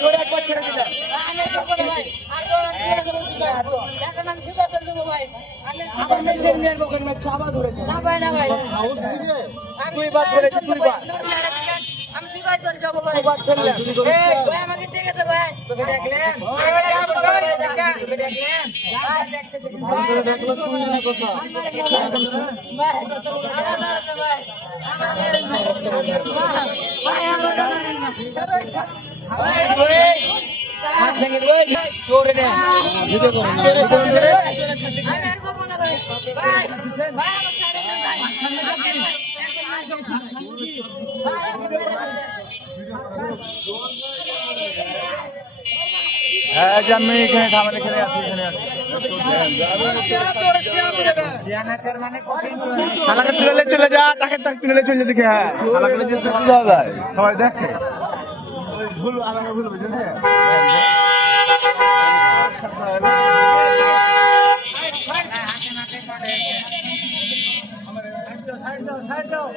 তোর একবার ছেড়ে দিলাম। আমি সব ভাই আর তো এখন আমি সুদা করে দেবো ভাই আমি আবার মেশিন নিয়ে বকেন মাছ আবার ধরেছে। না ভাই না ভাই আমি দুইবার ধরেছে, দুইবার। আমি সুদা করে যাবো ভাই দুইবার ছেড়লাম। ভাই আমাকে দেখে তো ভাই তোকে দেখলেন? তোকে দেখলেন? হাত ভেঙে দেবে, চোরে নে। ভিডিও করো। চোরে, চোরে, চোরে। আমি আর করবো না ভাই ভাই ভাই আমার সাইডে দেন ভাই হ্যাঁ যে আমি এখানে থামেন, এখানে আছি, এখানে আছি। শালাকে তুলে চলে যা, তাকে তুলে চলে দেখে। হ্যাঁ শালাকে তুলে যায়, সবাই দেখে। ভুল আলাদা ভুল বুঝলেন। সাইড দাও